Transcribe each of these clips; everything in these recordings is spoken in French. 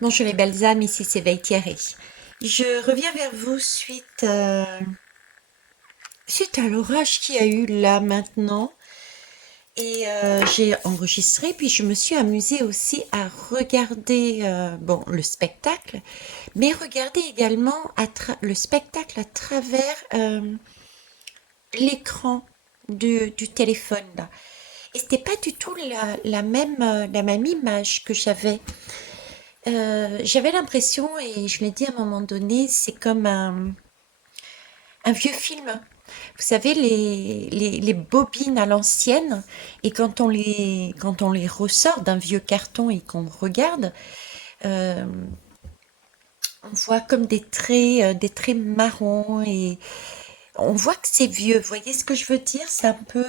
Bonjour les belles âmes, ici c'est Veille Thierry. Je reviens vers vous suite à l'orage qu'il y a eu là maintenant. Et j'ai enregistré, puis je me suis amusée aussi à regarder bon, le spectacle, mais regarder également le spectacle à travers l'écran du téléphone là. Et c'était pas du tout la même image que j'avais. J'avais l'impression, et je l'ai dit à un moment donné, c'est comme un vieux film. Vous savez, les bobines à l'ancienne, et quand on les ressort d'un vieux carton et qu'on regarde, euh, on voit comme des traits marrons, et on voit que c'est vieux. Vous voyez ce que je veux dire? C'est un peu...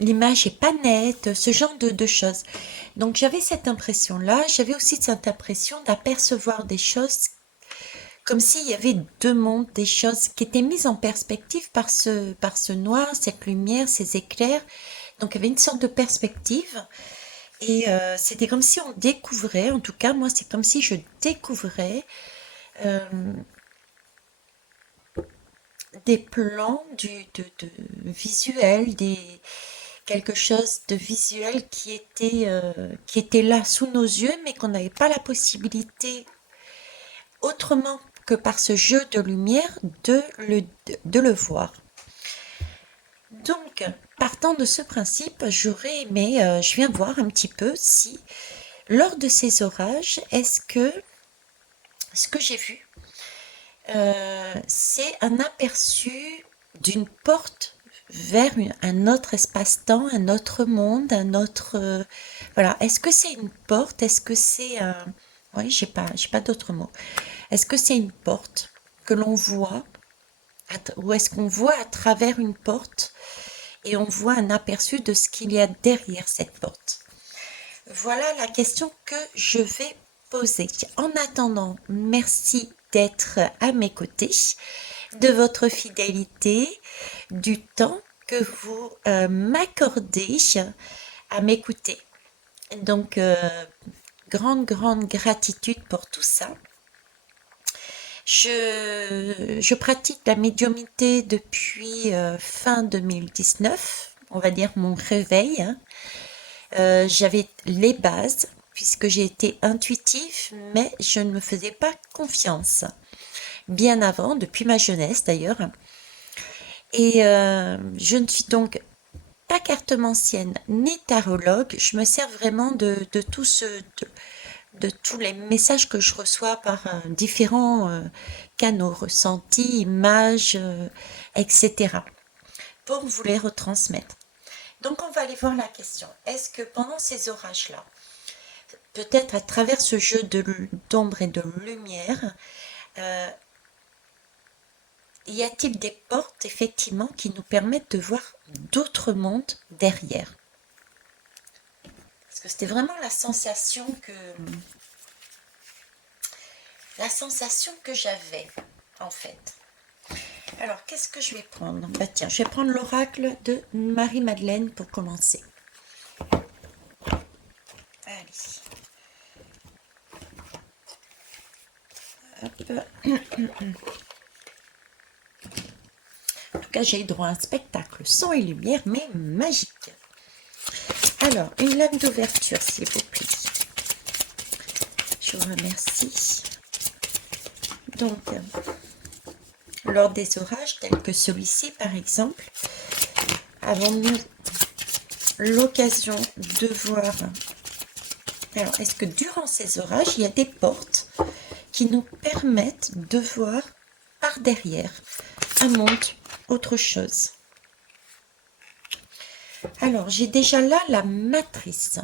l'image est pas nette, ce genre de choses. Donc j'avais cette impression-là. J'avais aussi cette impression d'apercevoir des choses comme s'il y avait deux mondes, des choses qui étaient mises en perspective par ce noir, cette lumière, ces éclairs. Donc il y avait une sorte de perspective et c'était comme si on découvrait, en tout cas moi c'est comme si je découvrais euh, des plans de visuels, quelque chose de visuel qui était là sous nos yeux mais qu'on n'avait pas la possibilité autrement que par ce jeu de lumière de le voir. Donc, partant de ce principe, j'aurais aimé, je viens voir un petit peu si, lors de ces orages, est-ce que ce que j'ai vu, c'est un aperçu d'une porte vers un autre espace-temps, un autre monde, un autre... voilà. Est-ce que c'est une porte? Est-ce que c'est un... Oui, j'ai pas d'autre mot. Est-ce que c'est une porte que l'on voit, ou est-ce qu'on voit à travers une porte et on voit un aperçu de ce qu'il y a derrière cette porte? Voilà la question que je vais poser. En attendant, merci d'être à mes côtés, de votre fidélité, du temps que vous m'accordez à m'écouter. Donc, grande gratitude pour tout ça. Je pratique la médiumnité depuis fin 2019, on va dire mon réveil, hein. J'avais les bases, puisque j'ai été intuitive, mais je ne me faisais pas confiance. Bien avant, depuis ma jeunesse d'ailleurs. Et je ne suis donc pas cartomancienne ni tarologue. Je me sers vraiment de tous les messages que je reçois par différents canaux, ressentis, images, etc. pour vous les retransmettre. Donc on va aller voir la question. Est-ce que pendant ces orages-là, peut-être à travers ce jeu d'ombre et de lumière, euh, y a-t-il des portes effectivement qui nous permettent de voir d'autres mondes derrière? Parce que c'était vraiment la sensation que j'avais en fait. Alors, qu'est-ce que je vais prendre? Bah tiens, je vais prendre l'oracle de Marie-Madeleine pour commencer. Allez. Hop. En tout cas, j'ai eu droit à un spectacle son et lumière, mais magique. Alors, une lame d'ouverture, s'il vous plaît. Je vous remercie. Donc, lors des orages tels que celui-ci, par exemple, avons-nous l'occasion de voir... Alors, est-ce que durant ces orages, il y a des portes qui nous permettent de voir par derrière un monde, autre chose? Alors, j'ai déjà là la matrice.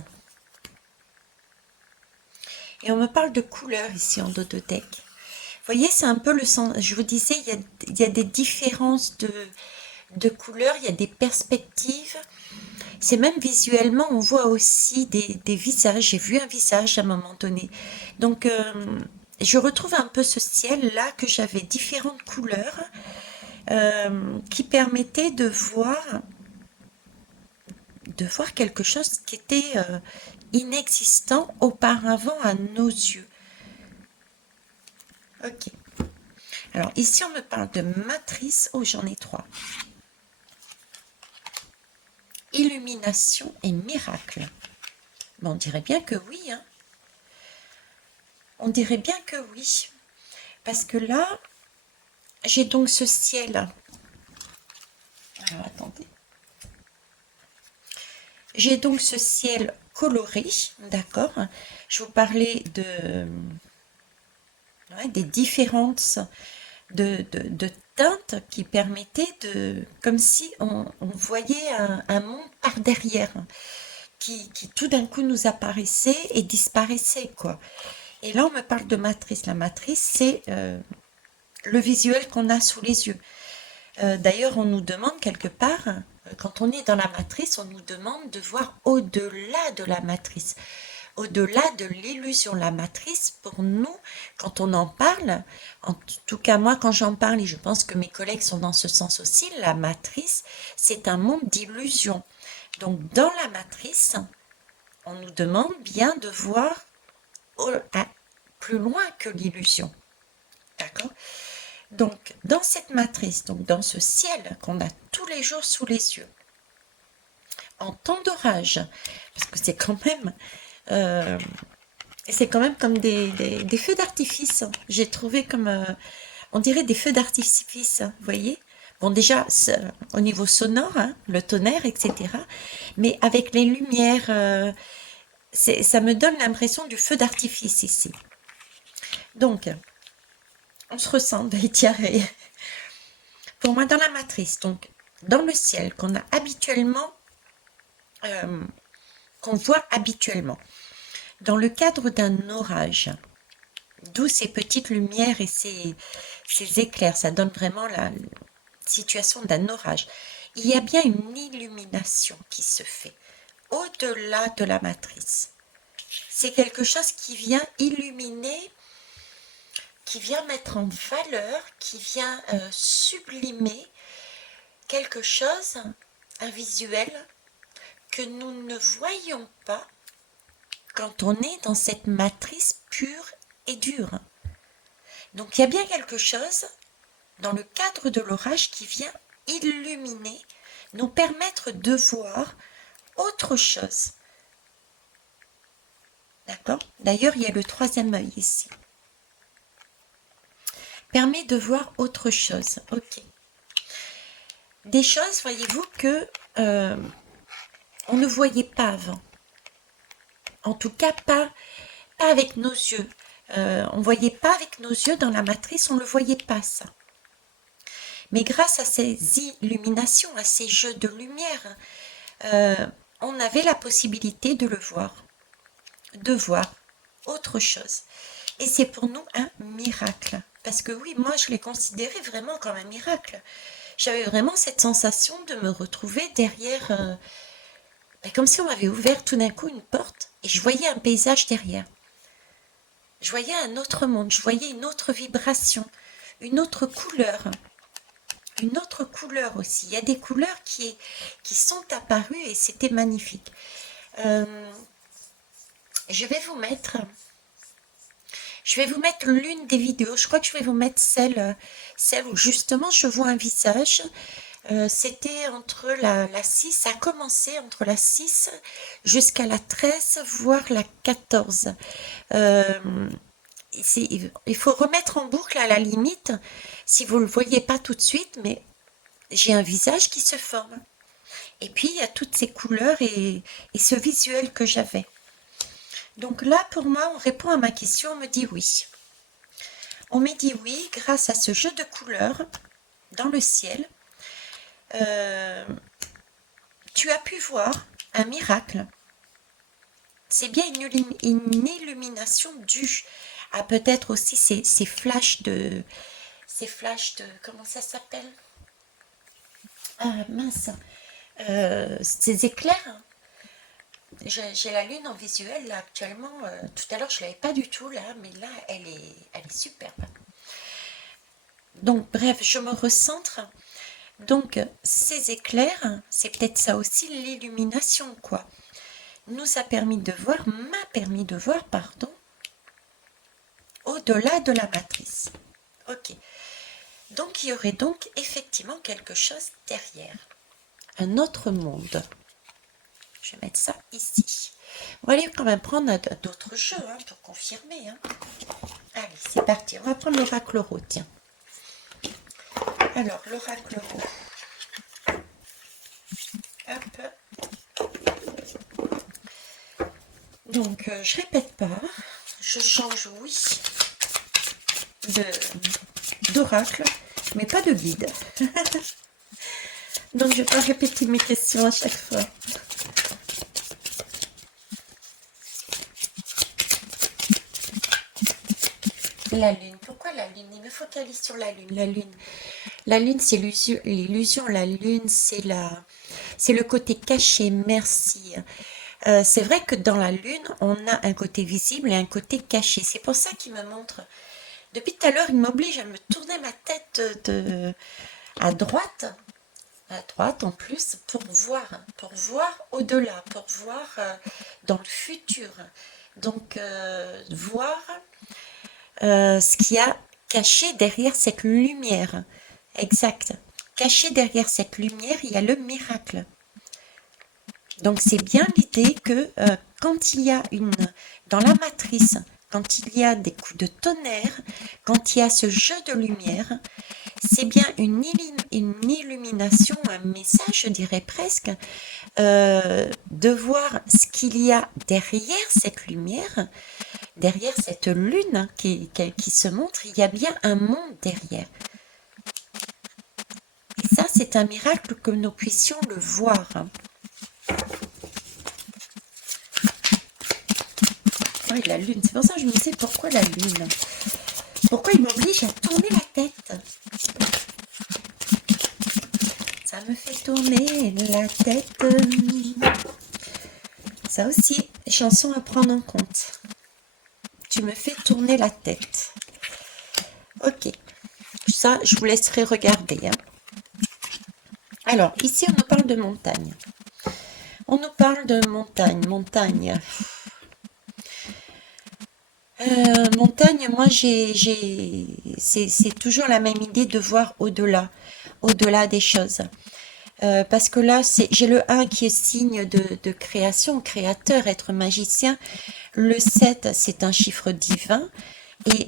Et on me parle de couleurs ici en dodothèque. Vous voyez, c'est un peu le sens. Je vous disais, il y a des différences de couleurs, il y a des perspectives. C'est même visuellement, on voit aussi des visages. J'ai vu un visage à un moment donné. Donc, je retrouve un peu ce ciel-là que j'avais différentes couleurs qui permettaient de voir quelque chose inexistant auparavant à nos yeux. Ok. Alors ici, on me parle de matrice. Oh, j'en ai 3. Illumination et miracle. Bon, on dirait bien que oui, hein. On dirait bien que oui. Parce que là, j'ai donc ce ciel. Alors, attendez. J'ai donc ce ciel coloré, d'accord. Je vous parlais des différences de teintes qui permettaient de... Comme si on voyait un monde par derrière, qui tout d'un coup nous apparaissait et disparaissait, quoi. Et là, on me parle de matrice. La matrice, c'est le visuel qu'on a sous les yeux. D'ailleurs, on nous demande quelque part, quand on est dans la matrice, on nous demande de voir au-delà de la matrice, au-delà de l'illusion. La matrice, pour nous, quand on en parle, en tout cas moi quand j'en parle, et je pense que mes collègues sont dans ce sens aussi, la matrice, c'est un monde d'illusion. Donc dans la matrice, on nous demande bien de voir plus loin que l'illusion. D'accord? Donc, dans cette matrice, donc dans ce ciel qu'on a tous les jours sous les yeux, en temps d'orage, parce que c'est quand même comme des feux d'artifice. J'ai trouvé comme, on dirait des feux d'artifice, vous voyez. Bon, déjà, au niveau sonore, hein, le tonnerre, etc. Mais avec les lumières, ça me donne l'impression du feu d'artifice ici. Donc, on se ressent d'étirer. Pour moi, dans la matrice, donc dans le ciel qu'on a habituellement, qu'on voit habituellement, dans le cadre d'un orage, d'où ces petites lumières et ces éclairs, ça donne vraiment la situation d'un orage. Il y a bien une illumination qui se fait au-delà de la matrice. C'est quelque chose qui vient illuminer, qui vient mettre en valeur, qui vient sublimer quelque chose, un visuel que nous ne voyons pas quand on est dans cette matrice pure et dure. Donc il y a bien quelque chose dans le cadre de l'orage qui vient illuminer, nous permettre de voir autre chose. D'accord? D'ailleurs, il y a le troisième œil ici. Permet de voir autre chose. Ok. Des choses, voyez-vous, que on ne voyait pas avant. En tout cas, pas avec nos yeux. On ne voyait pas avec nos yeux dans la matrice, on ne le voyait pas ça. Mais grâce à ces illuminations, à ces jeux de lumière, on avait la possibilité de le voir, de voir autre chose. Et c'est pour nous un miracle. Parce que oui, moi je l'ai considéré vraiment comme un miracle. J'avais vraiment cette sensation de me retrouver derrière, comme si on m'avait ouvert tout d'un coup une porte et je voyais un paysage derrière. Je voyais un autre monde, je voyais une autre vibration, une autre couleur. Une autre couleur aussi. Il y a des couleurs qui sont apparues et c'était magnifique. Je vais vous mettre l'une des vidéos. Je crois que je vais vous mettre celle où justement je vois un visage. C'était entre la 6, ça a commencé entre la 6 jusqu'à la 13, voire la 14. Il faut remettre en boucle à la limite, si vous ne le voyez pas tout de suite, mais j'ai un visage qui se forme. Et puis, il y a toutes ces couleurs et ce visuel que j'avais. Donc là, pour moi, on répond à ma question, on me dit oui. On me dit oui grâce à ce jeu de couleurs dans le ciel. Tu as pu voir un miracle. C'est bien une illumination due à peut-être aussi ces flashs de... Comment ça s'appelle? Ah mince. Ces éclairs. J'ai la lune en visuel là actuellement. Tout à l'heure je l'avais pas du tout là, mais là elle est superbe. Donc bref, je me recentre. Donc ces éclairs, c'est peut-être ça aussi l'illumination quoi. nous a permis de voir, m'a permis de voir, pardon, au-delà de la matrice. Ok. Donc, il y aurait donc effectivement quelque chose derrière. Un autre monde. Je vais mettre ça ici. On va aller quand même prendre d'autres jeux pour confirmer. Allez, c'est parti. On va prendre l'oracle rose, tiens. Alors, l'oracle rose. Hop. Donc, je répète pas. Je change, oui, d'oracle, mais pas de guide. Donc, je vais pas répéter mes questions à chaque fois. La lune. Pourquoi la lune? Il me focalise sur la lune. La lune, c'est l'illusion. La lune, c'est le côté caché. Merci. C'est vrai que dans la lune, on a un côté visible et un côté caché. C'est pour ça qu'il me montre. Depuis tout à l'heure, il m'oblige à me tourner ma tête à droite en plus, pour voir au-delà, pour voir dans le futur. Donc, voir ce qu'il y a caché derrière cette lumière. Exact. Caché derrière cette lumière, il y a le miracle. Donc c'est bien l'idée que quand il y a dans la matrice, quand il y a des coups de tonnerre, quand il y a ce jeu de lumière, c'est bien une illumination, un message, je dirais presque, de voir ce qu'il y a derrière cette lumière, derrière cette lune qui se montre, il y a bien un monde derrière. Et ça, c'est un miracle que nous puissions le voir. Oui, la lune, c'est pour ça que je me disais pourquoi la lune? Pourquoi il m'oblige à tourner la tête? Ça me fait tourner la tête. Ça aussi, chanson à prendre en compte. Tu me fais tourner la tête. Ok, ça, je vous laisserai regarder. Alors, ici, on nous parle de montagne. On nous parle de montagne. Montagne, moi, c'est toujours la même idée de voir au-delà des choses. Parce que là, j'ai le 1 qui est signe de création, créateur, être magicien. Le 7, c'est un chiffre divin. Et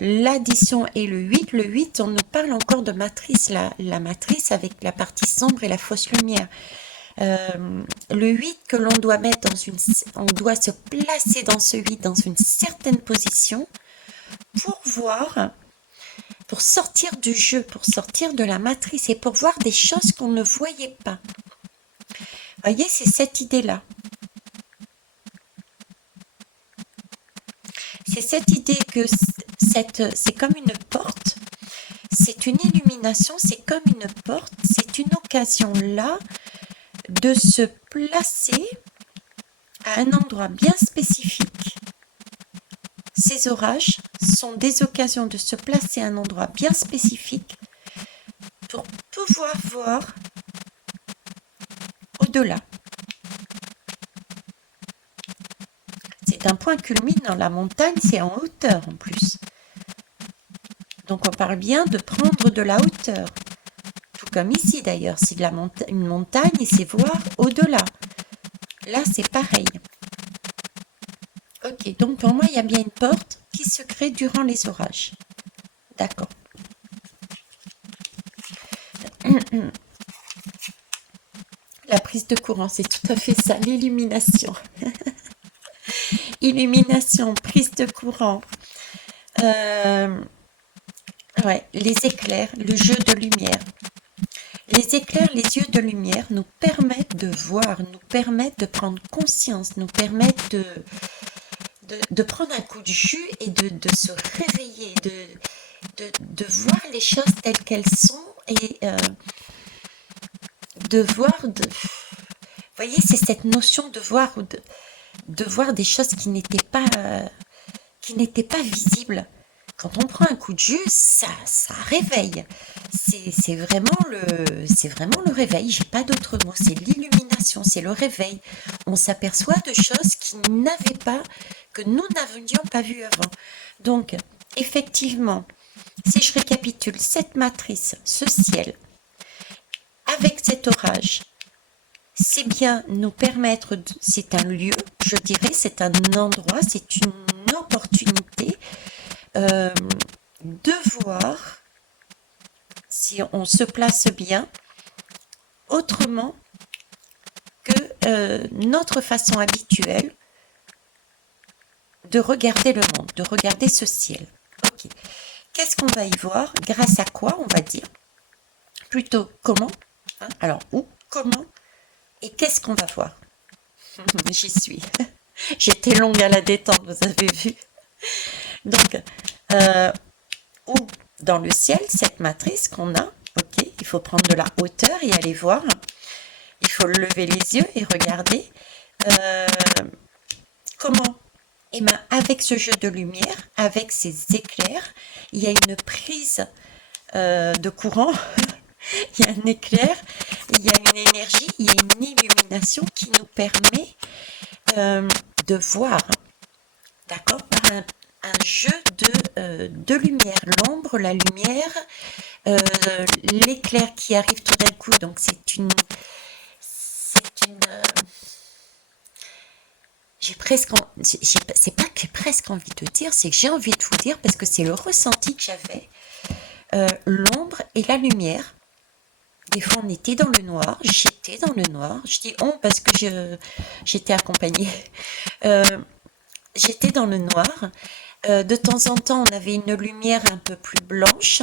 l'addition et le 8. Le 8, on nous parle encore de matrice, la matrice avec la partie sombre et la fausse lumière. Le 8 que l'on doit mettre on doit se placer dans ce 8 dans une certaine position pour voir, pour sortir du jeu, pour sortir de la matrice et pour voir des choses qu'on ne voyait pas. Vous voyez, c'est cette idée-là. C'est cette idée que c'est comme une porte, c'est une illumination, c'est comme une porte, c'est une occasion là de se placer à un endroit bien spécifique. Ces orages sont des occasions de se placer à un endroit bien spécifique pour pouvoir voir au-delà. C'est un point culminant. La montagne, c'est en hauteur en plus. Donc on parle bien de prendre de la hauteur. Tout comme ici d'ailleurs, c'est une montagne et c'est voir au-delà. Là, c'est pareil. Ok, donc pour moi, il y a bien une porte qui se crée durant les orages. D'accord. La prise de courant, c'est tout à fait ça, l'illumination. Illumination, prise de courant. Ouais, les éclairs, le jeu de lumière. Les éclairs, les yeux de lumière nous permettent de voir, nous permettent de prendre conscience, nous permettent de prendre un coup de jus et de se réveiller, de voir les choses telles qu'elles sont et de voir, vous voyez, c'est cette notion de voir des choses qui n'étaient pas visibles. Quand on prend un coup de jus, ça réveille. C'est vraiment le réveil. J'ai pas d'autre mot. C'est l'illumination. l'illumination, c'est le réveil. On s'aperçoit de choses que nous n'avions pas vues avant. Donc, effectivement, si je récapitule, cette matrice, ce ciel, avec cet orage, c'est bien nous permettre, c'est un lieu, je dirais, c'est un endroit, c'est une opportunité de voir, si on se place bien, autrement que notre façon habituelle de regarder le monde, de regarder ce ciel. Ok. Qu'est-ce qu'on va y voir? Grâce à quoi, on va dire? Plutôt comment? Alors, où? Comment? Et qu'est-ce qu'on va voir? J'y suis. J'étais longue à la détente, vous avez vu. Donc, où dans le ciel, cette matrice qu'on a, ok, il faut prendre de la hauteur et aller voir. Il faut lever les yeux et regarder. Comment? Eh bien, avec ce jeu de lumière, avec ces éclairs, il y a une prise de courant, il y a un éclair, il y a une énergie, il y a une illumination qui nous permet de voir, d'accord, par un jeu de lumière, l'ombre, la lumière, l'éclair qui arrive tout d'un coup, donc j'ai presque, c'est pas que j'ai presque envie de dire, c'est que j'ai envie de vous dire parce que c'est le ressenti que j'avais, l'ombre et la lumière. Des fois, on était dans le noir, j'étais dans le noir. Je dis on parce que j'étais accompagnée. J'étais dans le noir. De temps en temps, on avait une lumière un peu plus blanche,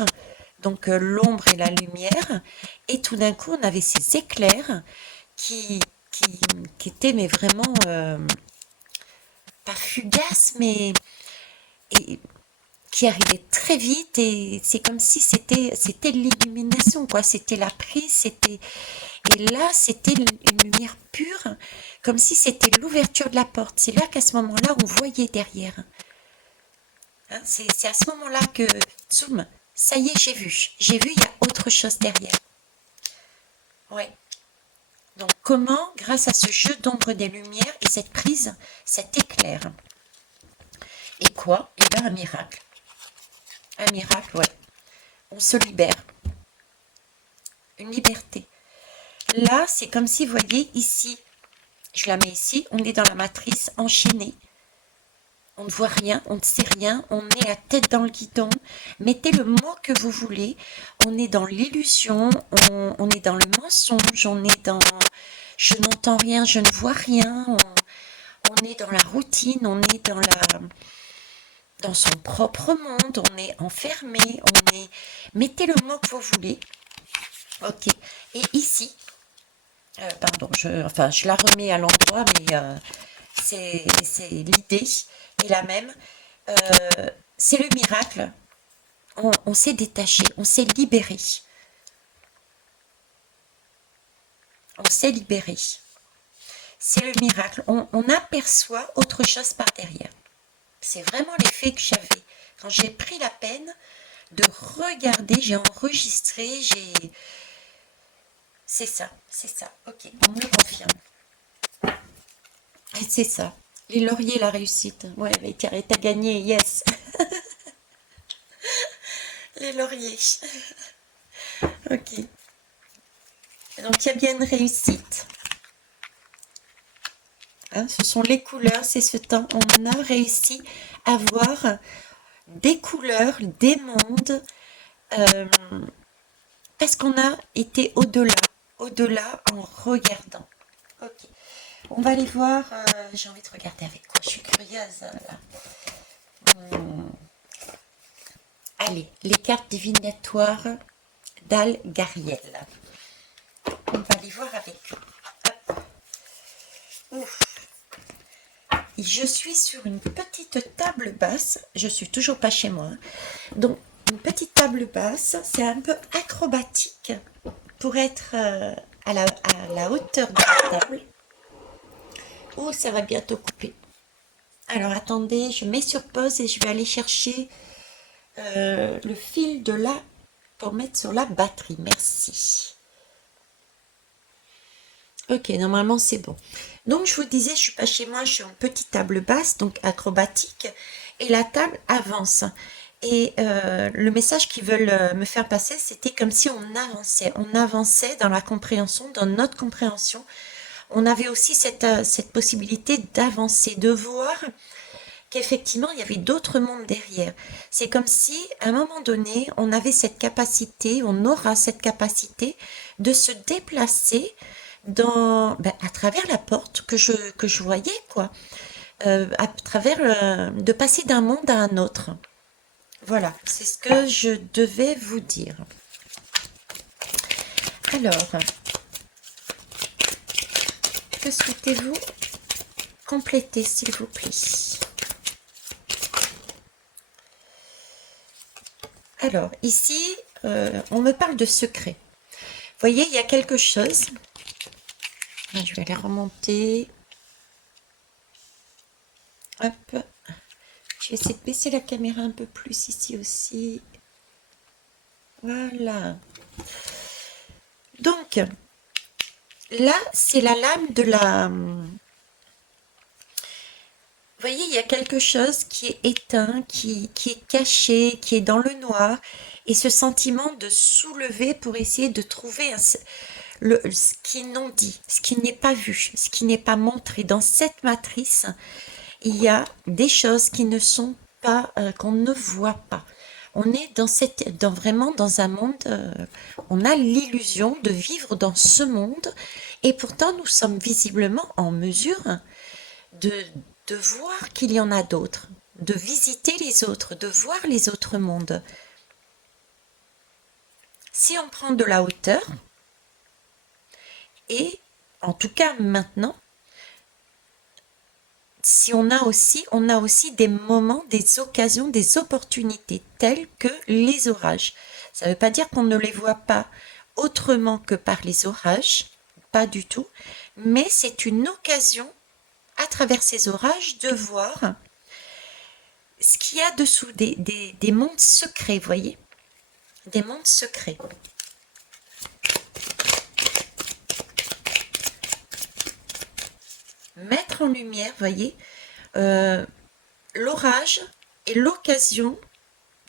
donc l'ombre et la lumière. Et tout d'un coup, on avait ces éclairs qui étaient mais vraiment pas fugaces, mais et, qui arrivait très vite et c'est comme si c'était l'illumination, quoi, c'était la prise, et là c'était une lumière pure, comme si c'était l'ouverture de la porte. C'est là qu'à ce moment-là on voyait derrière, hein, c'est à ce moment-là que zoom, ça y est, j'ai vu, il y a autre chose derrière. Ouais. Donc comment, grâce à ce jeu d'ombre des lumières et cette prise, cet éclair, et quoi? Eh bien un miracle. Un miracle, ouais. On se libère. Une liberté. Là, c'est comme si, vous voyez, ici, je la mets ici, on est dans la matrice enchaînée. On ne voit rien, on ne sait rien, on est la tête dans le guidon. Mettez le mot que vous voulez. On est dans l'illusion, on est dans le mensonge, on est dans je n'entends rien, je ne vois rien, on est dans la routine, on est dans son propre monde, on est enfermé, mettez le mot que vous voulez. Ok. Et ici, pardon, je la remets à l'endroit, mais c'est l'idée est la même. C'est le miracle. On s'est détaché, on s'est libéré. On s'est libéré. C'est le miracle. On aperçoit autre chose par derrière. C'est vraiment l'effet que j'avais. Quand j'ai pris la peine de regarder, j'ai enregistré, c'est ça, ok, on me le confirme. Et c'est ça, les lauriers, la réussite. Ouais, mais t'as gagné, yes. Les lauriers. Ok. Donc il y a bien une réussite. Hein, ce sont les couleurs, c'est ce temps. On a réussi à voir des couleurs, des mondes, parce qu'on a été au-delà en regardant. Ok. On va aller voir, j'ai envie de regarder avec quoi, je suis curieuse là. Allez, les cartes divinatoires d'Al Gariel. On va aller voir avec eux. Ouf. Je suis sur une petite table basse, je suis toujours pas chez moi, donc une petite table basse, c'est un peu acrobatique pour être à la hauteur de la table. Oh, ça va bientôt couper. Alors attendez, je mets sur pause et je vais aller chercher le fil pour mettre sur la batterie. Merci. Ok, normalement c'est bon. Donc je vous disais, je suis pas chez moi, je suis en petite table basse, donc acrobatique, et la table avance. Et le message qu'ils veulent me faire passer, c'était comme si on avançait dans la compréhension, dans notre compréhension. On avait aussi cette possibilité d'avancer, de voir qu'effectivement il y avait d'autres mondes derrière. C'est comme si à un moment donné, on avait cette capacité, on aura cette capacité de se déplacer à travers la porte que je voyais, quoi. À travers de passer d'un monde à un autre. Voilà, c'est ce que je devais vous dire. Alors, que souhaitez-vous compléter, s'il vous plaît? Alors, ici, on me parle de secret. Vous voyez, il y a quelque chose. Je vais aller remonter. Hop. Je vais essayer de baisser la caméra un peu plus ici aussi. Voilà. Donc, là, c'est la lame de la... Vous voyez, il y a quelque chose qui est éteint, qui est caché, qui est dans le noir. Et ce sentiment de soulever pour essayer de trouver ce qui est non dit, ce qui n'est pas vu, ce qui n'est pas montré. Dans cette matrice, il y a des choses qui ne sont pas, qu'on ne voit pas. On est vraiment dans un monde, on a l'illusion de vivre dans ce monde, et pourtant nous sommes visiblement en mesure de, de voir qu'il y en a d'autres, de visiter les autres, de voir les autres mondes. Si on prend de la hauteur, et en tout cas maintenant, si on a aussi des moments, des occasions, des opportunités telles que les orages. Ça ne veut pas dire qu'on ne les voit pas autrement que par les orages, pas du tout, mais c'est une occasion à travers ces orages de voir ce qu'il y a dessous, des mondes secrets, vous voyez, des mondes secrets. Mettre en lumière, vous voyez, l'orage est l'occasion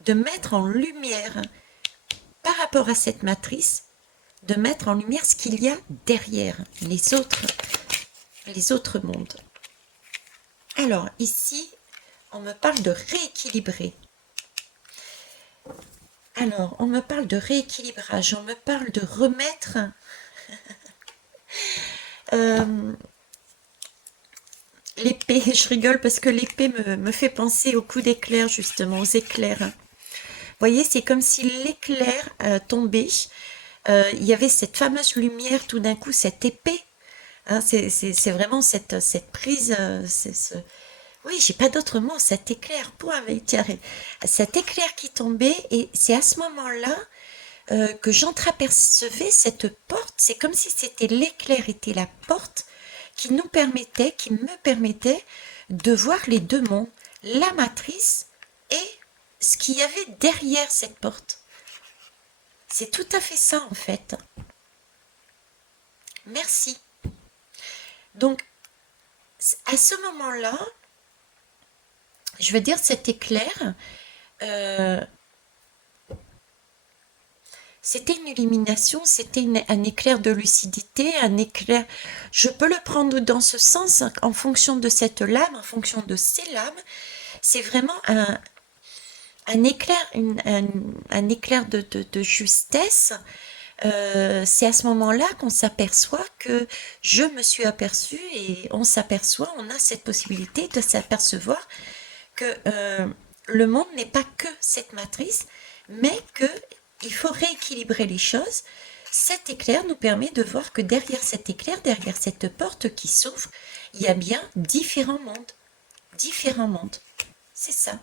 de mettre en lumière, par rapport à cette matrice, de mettre en lumière ce qu'il y a derrière les autres mondes. Alors ici, on me parle de rééquilibrer. Alors, on me parle de rééquilibrage, on me parle de remettre l'épée. Je rigole parce que l'épée me fait penser au coup d'éclair, justement, aux éclairs. Vous voyez, c'est comme si l'éclair tombait. Il y avait cette fameuse lumière, tout d'un coup, cette épée. Hein, c'est vraiment cette prise. Oui, j'ai pas d'autre mot, cet éclair, point, cet éclair qui tombait, et c'est à ce moment-là que j'entreapercevais cette porte. C'est comme si c'était l'éclair était la porte qui qui me permettait de voir les deux mondes, la matrice et ce qu'il y avait derrière cette porte. C'est tout à fait ça en fait. Merci. Donc, à ce moment-là, je veux dire, cet éclair, euh, c'était une illumination, c'était un éclair de lucidité, un éclair. Je peux le prendre dans ce sens en fonction de cette lame, en fonction de ces lames. C'est vraiment un éclair, un éclair de justesse. C'est à ce moment-là qu'on s'aperçoit que je me suis aperçue, et on s'aperçoit, on a cette possibilité de s'apercevoir que le monde n'est pas que cette matrice, mais que il faut rééquilibrer les choses. Cet éclair nous permet de voir que derrière cet éclair, derrière cette porte qui s'ouvre, il y a bien différents mondes. Différents mondes. C'est ça.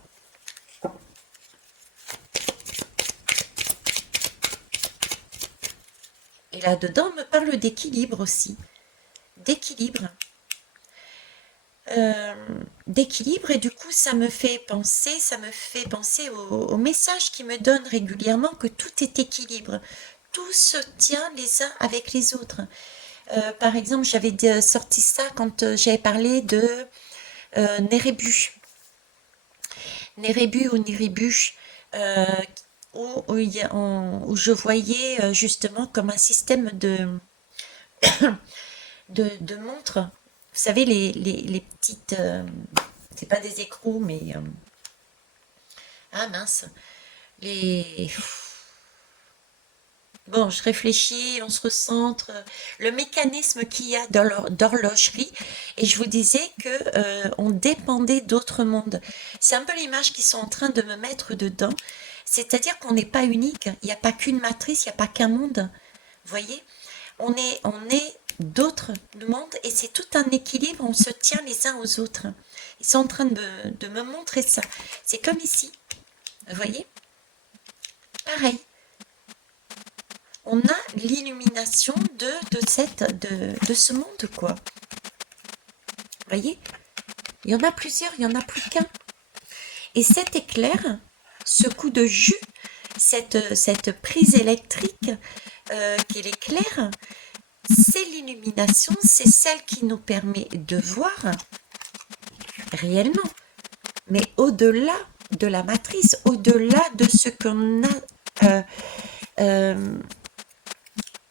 Et là-dedans, on me parle d'équilibre aussi. D'équilibre. D'équilibre, et du coup ça me fait penser au message qui me donne régulièrement que tout est équilibre, tout se tient les uns avec les autres. Par exemple, j'avais sorti ça quand j'avais parlé de Nérébu. Nérébu ou Néribu, euh, où je voyais justement comme un système de montres. Vous savez, les petites... c'est pas des écrous, mais... ah mince. Les... Bon, je réfléchis, on se recentre. Le mécanisme qu'il y a dans d'horlogerie, et je vous disais que on dépendait d'autres mondes. C'est un peu l'image qu'ils sont en train de me mettre dedans. C'est-à-dire qu'on n'est pas unique. Il n'y a pas qu'une matrice, il n'y a pas qu'un monde. Vous voyez? On est d'autres mondes et c'est tout un équilibre. On se tient les uns aux autres. Ils sont en train de me montrer ça. C'est comme ici. Vous voyez? Pareil. On a l'illumination de ce monde, quoi. Vous voyez? Il y en a plusieurs, il y en a plus qu'un. Et cet éclair, ce coup de jus, cette prise électrique qui est l'éclair, c'est l'illumination, c'est celle qui nous permet de voir réellement, mais au-delà de la matrice, au-delà de ce qu'on a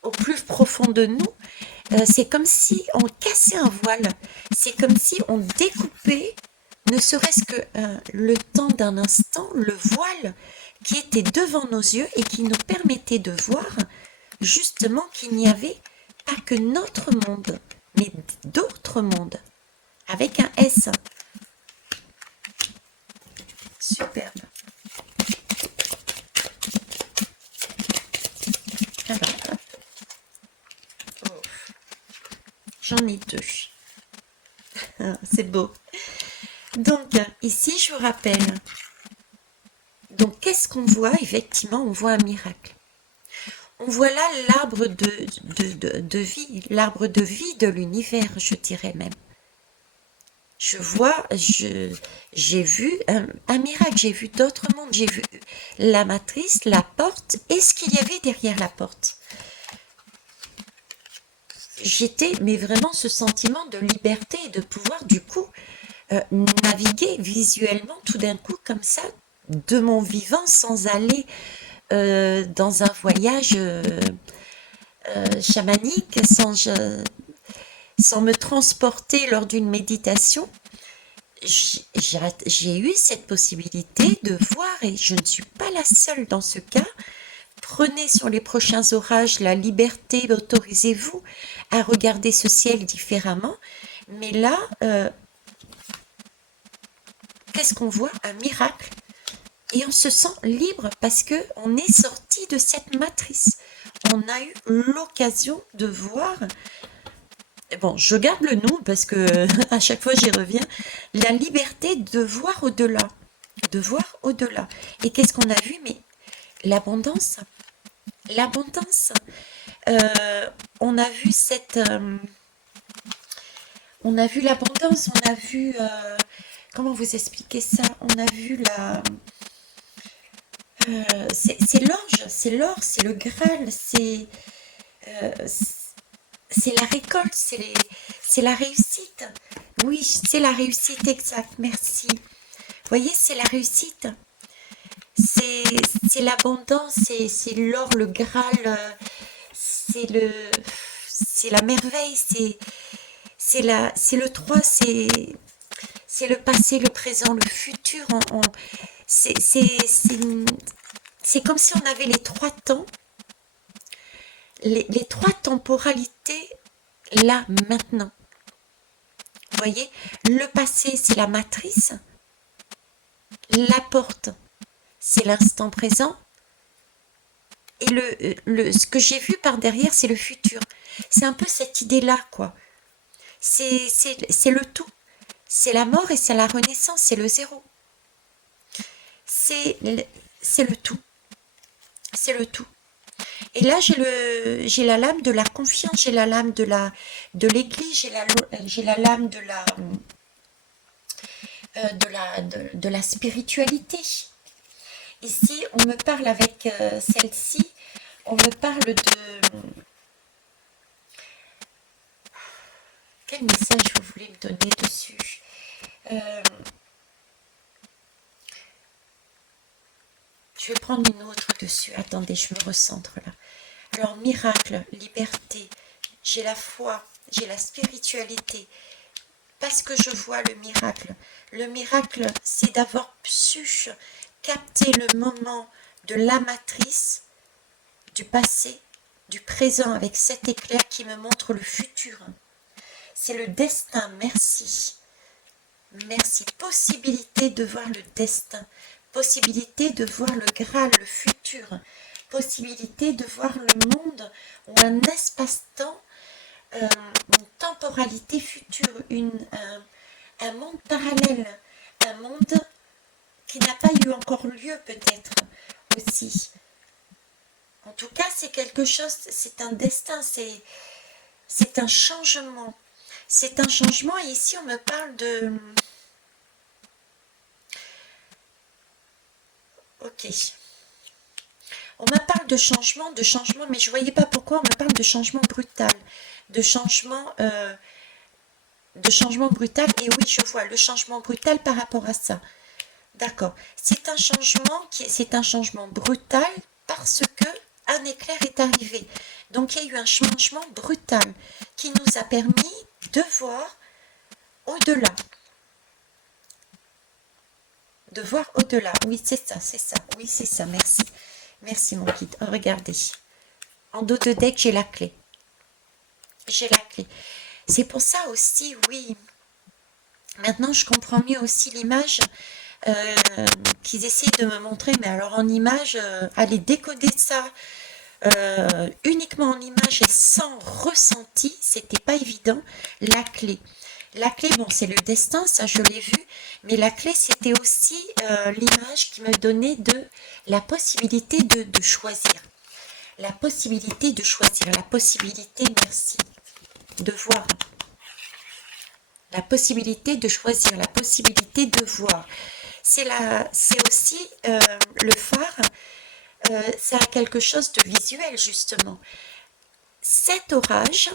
au plus profond de nous. C'est comme si on cassait un voile, c'est comme si on découpait, ne serait-ce que le temps d'un instant, le voile qui était devant nos yeux et qui nous permettait de voir justement qu'il n'y avait pas que notre monde, mais d'autres mondes, avec un S. Superbe. Alors, oh, j'en ai deux. C'est beau. Donc, ici, je vous rappelle. Donc, qu'est-ce qu'on voit? Effectivement, on voit un miracle. On voit là l'arbre de vie, l'arbre de vie de l'univers, je dirais même. J'ai vu un miracle, j'ai vu d'autres mondes, j'ai vu la matrice, la porte et ce qu'il y avait derrière la porte. J'étais, mais vraiment ce sentiment de liberté et de pouvoir du coup naviguer visuellement tout d'un coup comme ça de mon vivant sans aller dans un voyage chamanique, sans me transporter lors d'une méditation. J'ai eu cette possibilité de voir et je ne suis pas la seule dans ce cas. Prenez sur les prochains orages la liberté, autorisez-vous à regarder ce ciel différemment. Mais là, qu'est-ce qu'on voit? Un miracle. Et on se sent libre parce que on est sorti de cette matrice. On a eu l'occasion de voir. Bon, je garde le nom parce que à chaque fois j'y reviens. La liberté de voir au-delà, de voir au-delà. Et qu'est-ce qu'on a vu? Mais l'abondance, l'abondance. On a vu on a vu l'abondance. On a vu, comment vous expliquer ça? On a vu c'est l'or, c'est le Graal, euh, c'est la récolte, c'est la réussite. Oui, c'est la réussite exacte, merci. Vous voyez, c'est la réussite. C'est c'est l'abondance, c'est l'or, le Graal, c'est le c'est la merveille, c'est le 3, c'est le passé, le présent, le futur. C'est c'est- c'est- c'est comme si on avait les trois temps, les trois temporalités là, maintenant. Vous voyez, le passé, c'est la matrice, la porte, c'est l'instant présent, et ce que j'ai vu par derrière, c'est le futur. C'est un peu cette idée-là, quoi. C'est le tout. C'est la mort et c'est la renaissance, c'est le zéro. C'est le, c'est le tout. C'est le tout. Et là, j'ai la lame de la confiance, j'ai la lame de l'église, j'ai la lame de la spiritualité. Ici, on me parle avec celle-ci, on me parle Quel message vous voulez me donner dessus? Je vais prendre une autre dessus. Attendez, je me recentre là. Alors, miracle, liberté, j'ai la foi, j'ai la spiritualité, parce que je vois le miracle. Le miracle, c'est d'avoir su capter le moment de la matrice, du passé, du présent, avec cet éclair qui me montre le futur. C'est le destin, merci. Merci. Possibilité de voir le destin, possibilité de voir le Graal, le futur, possibilité de voir le monde ou un espace-temps, une temporalité future, un monde parallèle, un monde qui n'a pas eu encore lieu peut-être aussi. En tout cas, c'est quelque chose, c'est un destin, c'est un changement. C'est un changement et ici on me parle de... Ok. On me parle de changement, mais je ne voyais pas pourquoi on me parle de changement brutal. De changement brutal. Et oui, je vois le changement brutal par rapport à ça. D'accord. C'est un changement brutal parce que un éclair est arrivé. Donc il y a eu un changement brutal qui nous a permis de voir au-delà. De voir au-delà. Oui, c'est ça, c'est ça. Oui, c'est ça. Merci. Merci mon guide. Oh, regardez. En dos de deck, j'ai la clé. J'ai la clé. C'est pour ça aussi, oui. Maintenant, je comprends mieux aussi l'image qu'ils essayent de me montrer. Mais alors en image, aller décoder ça uniquement en image et sans ressenti, c'était pas évident. La clé. La clé, bon, c'est le destin, ça je l'ai vu, mais la clé, c'était aussi l'image qui me donnait de la possibilité de choisir. La possibilité de choisir, la possibilité, merci, de voir. La possibilité de choisir, la possibilité de voir. C'est aussi le phare, ça a quelque chose de visuel, justement. Cet orage,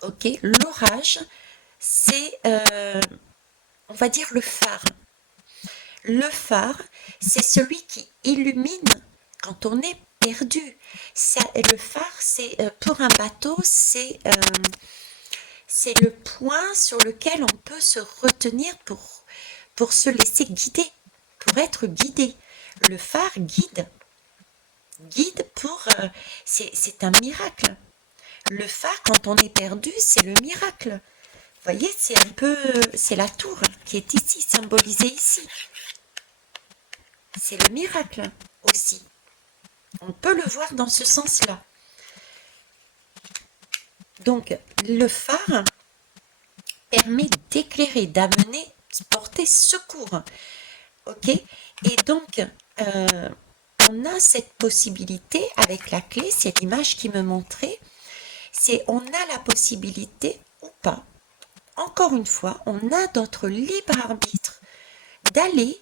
ok, l'orage, c'est, on va dire, le phare. Le phare, c'est celui qui illumine quand on est perdu. Le phare, c'est pour un bateau, c'est le point sur lequel on peut se retenir pour se laisser guider, pour être guidé. Le phare guide pour... c'est un miracle. Le phare, quand on est perdu, c'est le miracle. Vous voyez, c'est un peu... C'est la tour qui est ici, symbolisée ici. C'est le miracle aussi. On peut le voir dans ce sens-là. Donc, le phare permet d'éclairer, d'amener, de porter secours. Ok? Et donc, on a cette possibilité avec la clé, c'est l'image qui me montrait, c'est on a la possibilité ou pas, encore une fois, on a notre libre arbitre d'aller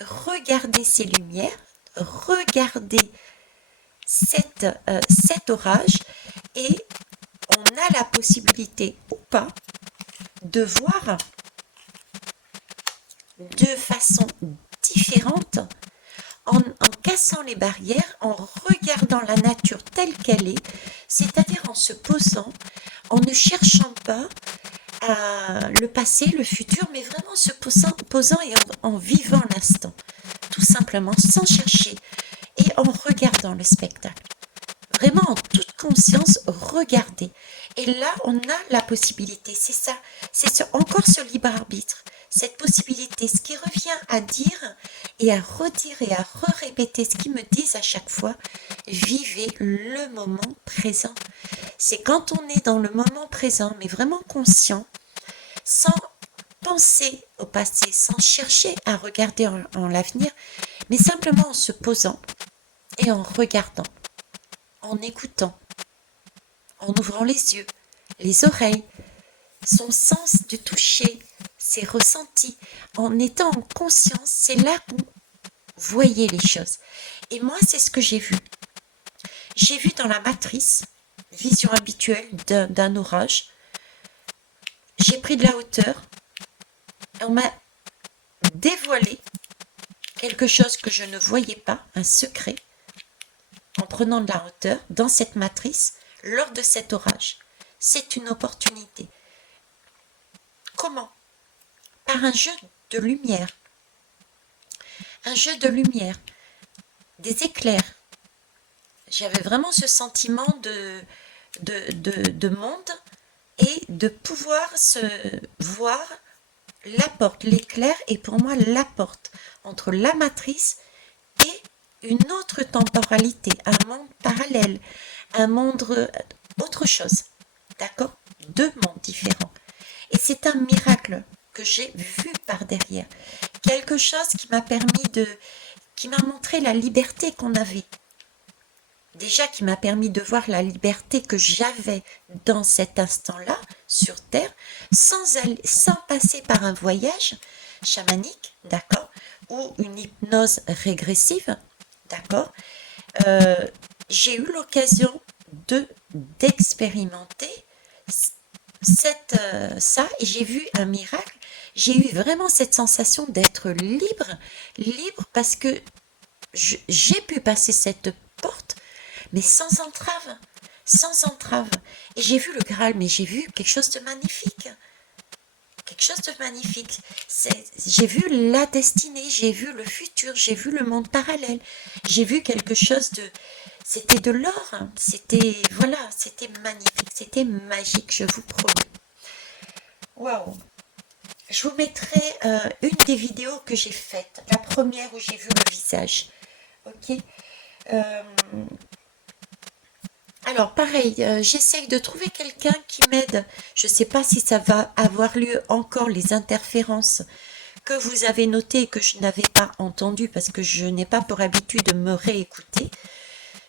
regarder ces lumières, regarder cet orage et on a la possibilité ou pas de voir de façon différente en cassant les barrières, en regardant la nature telle qu'elle est, c'est-à-dire en se posant, en ne cherchant pas le passé, le futur, mais vraiment se posant et en vivant l'instant, tout simplement, sans chercher, et en regardant le spectacle. Vraiment en toute conscience, regarder. Et là, on a la possibilité, c'est ça, encore ce libre arbitre, cette possibilité, ce qui revient à dire et à redire et à répéter ce qu'ils me disent à chaque fois, vivez le moment présent. C'est quand on est dans le moment présent, mais vraiment conscient, sans penser au passé, sans chercher à regarder en l'avenir, mais simplement en se posant et en regardant, en écoutant, en ouvrant les yeux, les oreilles, son sens du toucher, ses ressentis, en étant en conscience, c'est là que vous voyez les choses. Et moi, c'est ce que j'ai vu. J'ai vu dans la matrice, vision habituelle d'un orage, j'ai pris de la hauteur. On m'a dévoilé quelque chose que je ne voyais pas, un secret, en prenant de la hauteur dans cette matrice lors de cet orage. C'est une opportunité. Comment? Par un jeu de lumière. Un jeu de lumière. Des éclairs. J'avais vraiment ce sentiment de monde et de pouvoir se voir la porte. L'éclair est pour moi la porte entre la matrice et une autre temporalité, un monde parallèle, un monde autre chose. D'accord? Deux mondes différents. Et c'est un miracle que j'ai vu par derrière. Quelque chose qui m'a qui m'a montré la liberté qu'on avait. Déjà qui m'a permis de voir la liberté que j'avais dans cet instant-là, sur Terre, sans passer par un voyage chamanique, d'accord, ou une hypnose régressive, d'accord. J'ai eu l'occasion d'expérimenter ça, et j'ai vu un miracle. J'ai eu vraiment cette sensation d'être libre parce que j'ai pu passer cette porte, mais sans entrave, sans entrave. Et j'ai vu le Graal, mais j'ai vu quelque chose de magnifique. Quelque chose de magnifique. J'ai vu la destinée, j'ai vu le futur, j'ai vu le monde parallèle. J'ai vu quelque chose de... C'était de l'or, hein. Voilà, c'était magnifique, c'était magique, je vous promets. Waouh! Je vous mettrai une des vidéos que j'ai faites, la première où j'ai vu le visage. Ok. Alors pareil, j'essaye de trouver quelqu'un qui m'aide. Je ne sais pas si ça va avoir lieu encore, les interférences que vous avez notées et que je n'avais pas entendues parce que je n'ai pas pour habitude de me réécouter.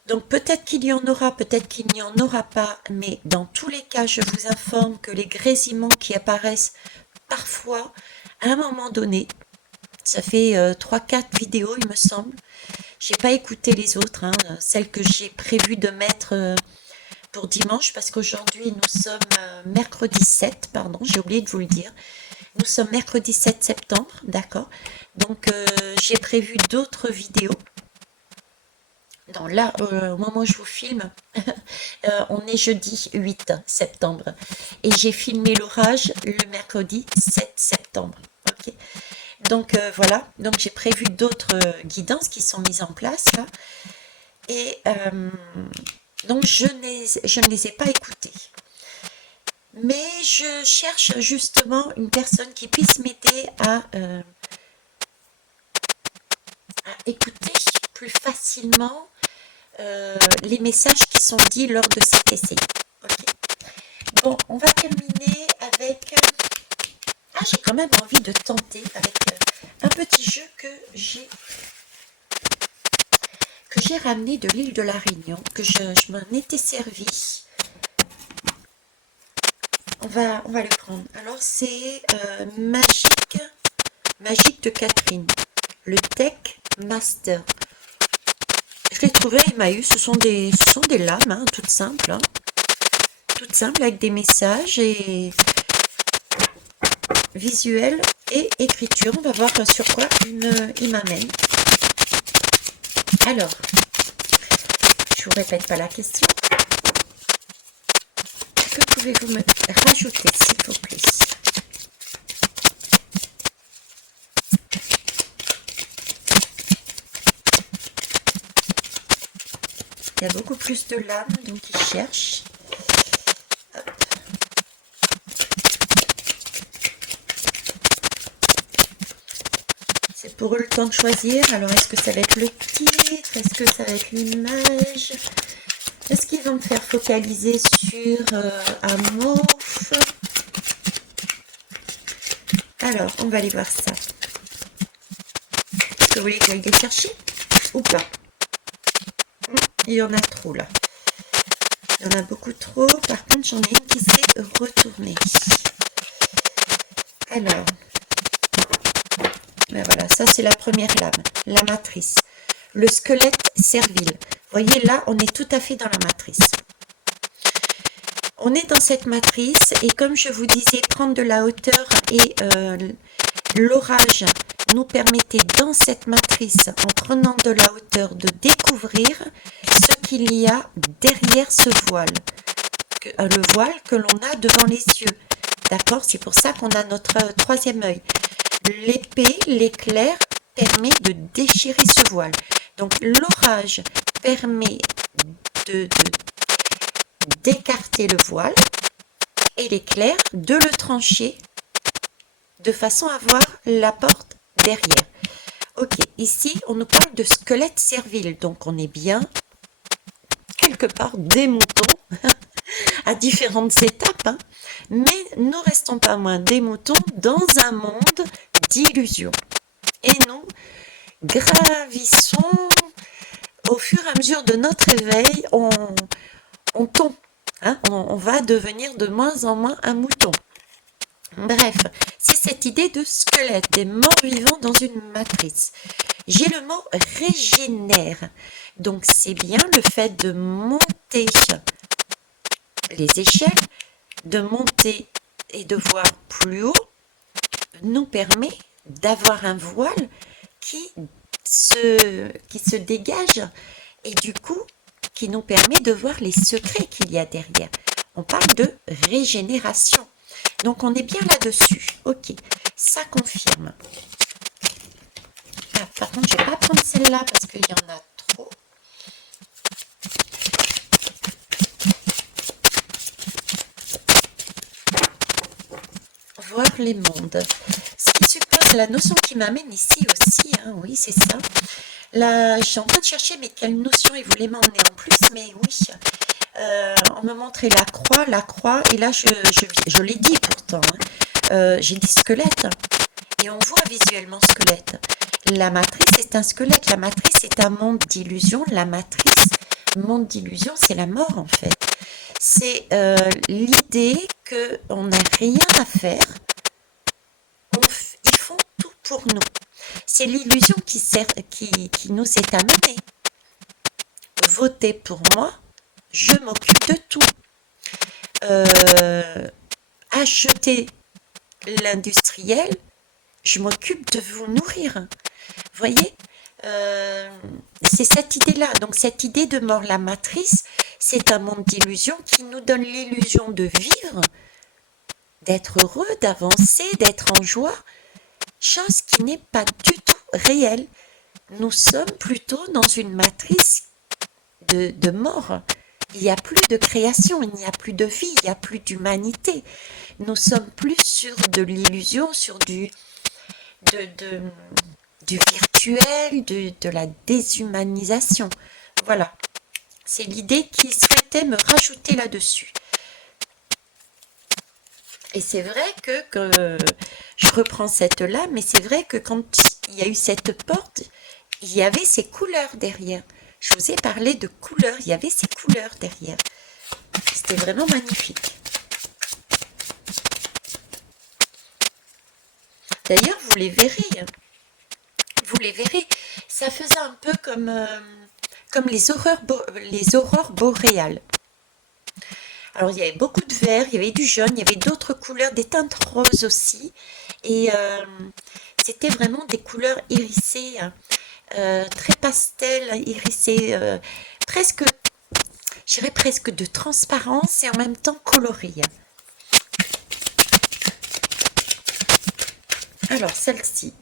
Donc peut-être qu'il y en aura, peut-être qu'il n'y en aura pas, mais dans tous les cas, je vous informe que les grésillements qui apparaissent parfois, à un moment donné, ça fait 3-4 vidéos il me semble, j'ai pas écouté les autres, hein, celles que j'ai prévu de mettre pour dimanche, parce qu'aujourd'hui nous sommes mercredi 7, pardon, j'ai oublié de vous le dire. Nous sommes mercredi 7 septembre, d'accord. Donc j'ai prévu d'autres vidéos. Non, là, au moment où je vous filme, on est jeudi 8 septembre. Et j'ai filmé l'orage le mercredi 7 septembre. Ok. Donc voilà, donc j'ai prévu d'autres guidances qui sont mises en place là. Et donc je ne les ai pas écoutées. Mais je cherche justement une personne qui puisse m'aider à écouter plus facilement les messages qui sont dits lors de cet essai. Okay. Bon, on va terminer avec... Ah, j'ai quand même envie de tenter avec un petit jeu que j'ai ramené de l'île de la Réunion, que je m'en étais servi. On va le prendre. Alors, c'est Magique de Catherine, le Tech Master. Je l'ai trouvé à Emmaüs. Ce sont des lames, hein, toutes simples. Hein. Toutes simples, avec des messages et visuels et écriture. On va voir sur quoi il m'amène. Alors, je vous répète pas la question. Que pouvez-vous me rajouter, s'il vous plaît? Il y a beaucoup plus de lames, donc il cherche. Hop. C'est pour eux le temps de choisir. Alors, est-ce que ça va être le titre? Est-ce que ça va être l'image? Est-ce qu'ils vont me faire focaliser sur un mot? Alors, on va aller voir ça. Est-ce que vous voulez que j'aille les chercher ou pas? Il y en a trop là. Il y en a beaucoup trop. Par contre, j'en ai une qui s'est retournée. Alors, ben voilà, ça c'est la première lame, la matrice. Le squelette servile. Vous voyez là, on est tout à fait dans la matrice. On est dans cette matrice et comme je vous disais, prendre de la hauteur et l'orage nous permettait dans cette matrice, en prenant de la hauteur, de découvrir ce qu'il y a derrière ce voile. Le voile que l'on a devant les yeux. D'accord? C'est pour ça qu'on a notre troisième œil. L'épée, l'éclair, permet de déchirer ce voile. Donc l'orage permet d'écarter le voile et l'éclair de le trancher de façon à voir la porte derrière. Ok, ici on nous parle de squelette cervile, donc on est bien quelque part des moutons à différentes étapes, hein. Mais nous restons pas moins des moutons dans un monde d'illusions. Et nous gravissons au fur et à mesure de notre éveil, on tombe, hein, on va devenir de moins en moins un mouton. Bref, c'est cette idée de squelette, des morts vivants dans une matrice. J'ai le mot régénère, donc c'est bien le fait de monter les échelles, de monter et de voir plus haut, nous permet d'avoir un voile qui se dégage et du coup qui nous permet de voir les secrets qu'il y a derrière. On parle de régénération. Donc on est bien là-dessus. Ok, ça confirme. Ah, par contre, je ne vais pas prendre celle-là parce qu'il y en a trop. Voir les mondes. Ce qui suppose la notion qui m'amène ici aussi, hein, oui, c'est ça. Là, je suis en train de chercher, mais quelle notion il voulait m'emmener en plus, mais oui. On me montrait la croix, et là, je l'ai dit pourtant, hein. J'ai dit squelette, et on voit visuellement squelette. La matrice est un squelette, la matrice est un monde d'illusion, la matrice, monde d'illusion, c'est la mort en fait. C'est l'idée qu'on n'a rien à faire, ils font tout pour nous. C'est l'illusion qui nous est amenée. Votez pour moi, je m'occupe de tout. Achetez l'industriel, je m'occupe de vous nourrir. Voyez, c'est cette idée-là. Donc cette idée de mort, la matrice, c'est un monde d'illusion qui nous donne l'illusion de vivre, d'être heureux, d'avancer, d'être en joie, chose qui n'est pas du tout réelle. Nous sommes plutôt dans une matrice de mort. Il n'y a plus de création, il n'y a plus de vie, il n'y a plus d'humanité. Nous sommes plus sur de l'illusion, sur du virtuel, de la déshumanisation. Voilà. C'est l'idée qui souhaitait me rajouter là-dessus. Et c'est vrai que je reprends cette là, mais c'est vrai que quand il y a eu cette porte, il y avait ces couleurs derrière. Je vous ai parlé de couleurs, il y avait ces couleurs derrière. C'était vraiment magnifique. D'ailleurs, vous les verrez. Vous les verrez. Ça faisait un peu comme les aurores boréales. Alors, il y avait beaucoup de vert, il y avait du jaune, il y avait d'autres couleurs, des teintes roses aussi. Et c'était vraiment des couleurs irisées, hein, très pastel, irisées, presque, je dirais presque de transparence et en même temps colorées. Alors, celle-ci.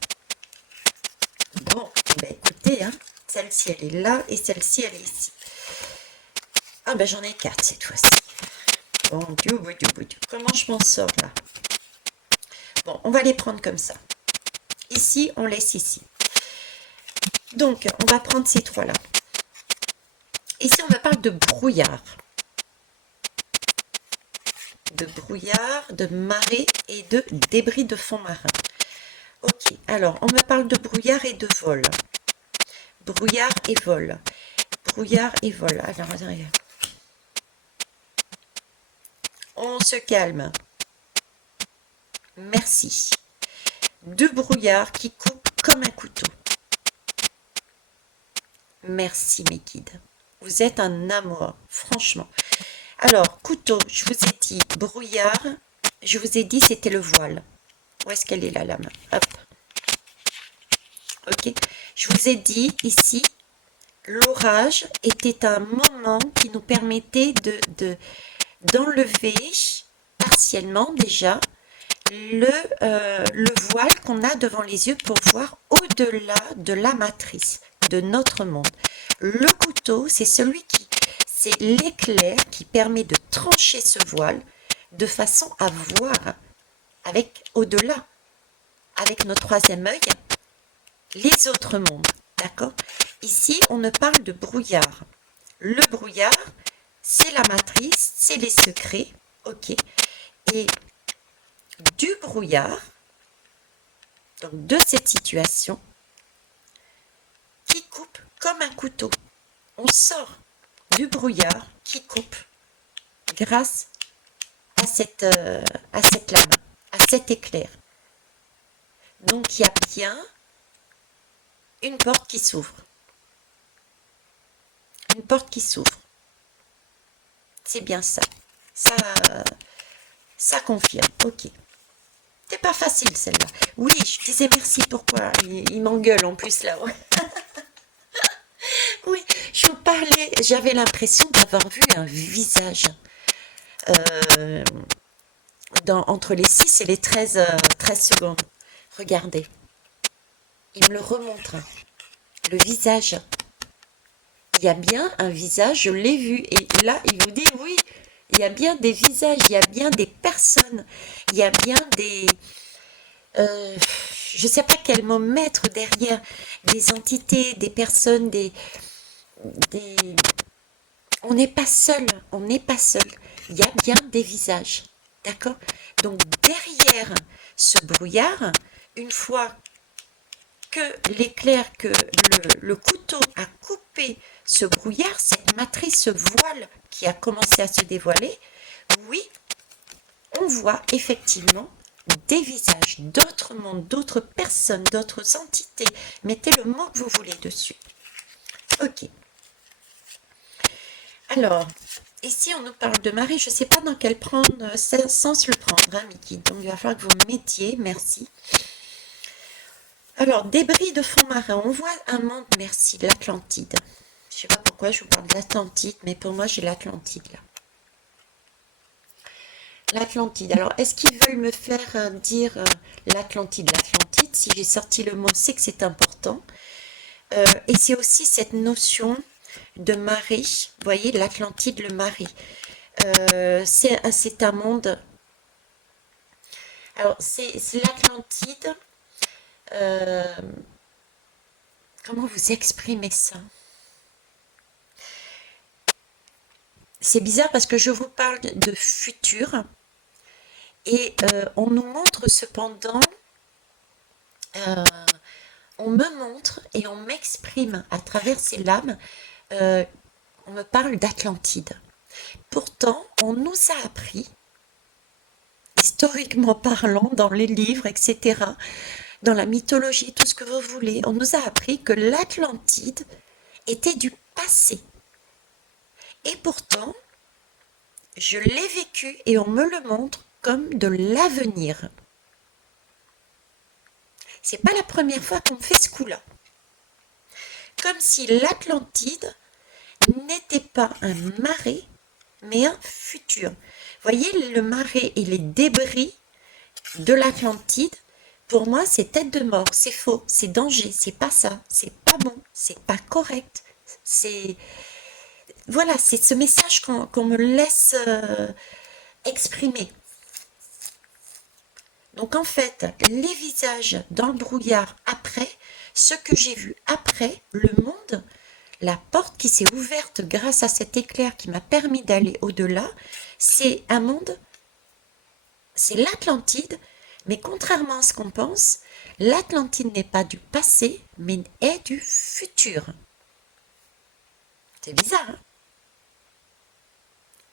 Bon, ben écoutez, hein, celle-ci elle est là et celle-ci elle est ici. Ah ben j'en ai 4 cette fois-ci. Bon, Dieu. Comment je m'en sors là? Bon, on va les prendre comme ça. Ici, on laisse ici. Donc, on va prendre ces trois-là. Ici, on me parle de brouillard. De brouillard, de marée et de débris de fond marin. Ok, alors, on me parle de brouillard et de vol. Brouillard et vol. Brouillard et vol. Alors, attendez. On se calme. Merci. Deux brouillards qui coupent comme un couteau. Merci mes guides. Vous êtes un amour, franchement. Alors, couteau, je vous ai dit brouillard, je vous ai dit c'était le voile. Où est-ce qu'elle est la lame? Hop. Ok. Je vous ai dit ici, l'orage était un moment qui nous permettait d'enlever partiellement déjà le voile qu'on a devant les yeux pour voir au-delà de la matrice de notre monde. Le couteau, c'est l'éclair qui permet de trancher ce voile de façon à voir avec au-delà, avec notre troisième œil, les autres mondes. D'accord? Ici, on ne parle de brouillard. Le brouillard, c'est la matrice, c'est les secrets. Ok. Et du brouillard, donc de cette situation, qui coupe comme un couteau. On sort du brouillard qui coupe grâce à cette lame, à cet éclair. Donc il y a bien une porte qui s'ouvre. Une porte qui s'ouvre. C'est bien ça. Ça confirme. Ok. C'est pas facile celle-là. Oui, je disais merci. Pourquoi? Il m'engueule en plus là. Oui, je vous parlais. J'avais l'impression d'avoir vu un visage entre les 6 et les 13 secondes. Regardez. Il me le remontre. Le visage. Il y a bien un visage, je l'ai vu. Et là, il vous dit oui, il y a bien des visages, il y a bien des personnes, il y a bien des... je ne sais pas quel mot mettre derrière, des entités, des personnes, on n'est pas seul, on n'est pas seul. Il y a bien des visages, d'accord? Donc derrière ce brouillard, une fois que l'éclair, que le couteau a coupé ce brouillard, cette matrice, ce voile qui a commencé à se dévoiler, oui, on voit effectivement des visages, d'autres mondes, d'autres personnes, d'autres entités. Mettez le mot que vous voulez dessus. Ok. Alors, ici on nous parle de Marie, je ne sais pas dans quel sens le prendre, hein, Mickey. Donc il va falloir que vous mettiez, merci. Alors, débris de fond marin, on voit un monde, merci, l'Atlantide. Je ne sais pas pourquoi je vous parle de l'Atlantide, mais pour moi j'ai l'Atlantide là. L'Atlantide. Alors, est-ce qu'ils veulent me faire dire l'Atlantide? L'Atlantide, si j'ai sorti le mot, c'est que c'est important. Et c'est aussi cette notion de marée. Vous voyez, l'Atlantide, le marée. C'est un monde... Alors, c'est l'Atlantide... comment vous exprimez ça? C'est bizarre parce que je vous parle de futur et on nous montre cependant, on me montre et on m'exprime à travers ces lames, on me parle d'Atlantide. Pourtant, on nous a appris, historiquement parlant, dans les livres, etc., dans la mythologie, tout ce que vous voulez, on nous a appris que l'Atlantide était du passé. Et pourtant, je l'ai vécu et on me le montre comme de l'avenir. C'est pas la première fois qu'on me fait ce coup-là. Comme si l'Atlantide n'était pas un marais, mais un futur. Vous voyez, le marais et les débris de l'Atlantide, pour moi, c'est tête de mort, c'est faux, c'est danger, c'est pas ça, c'est pas bon, c'est pas correct. C'est... Voilà, c'est ce message qu'on me laisse exprimer. Donc en fait, les visages dans le brouillard après, ce que j'ai vu après, le monde, la porte qui s'est ouverte grâce à cet éclair qui m'a permis d'aller au-delà, c'est un monde, c'est l'Atlantide, mais contrairement à ce qu'on pense, l'Atlantide n'est pas du passé, mais est du futur. C'est bizarre, hein?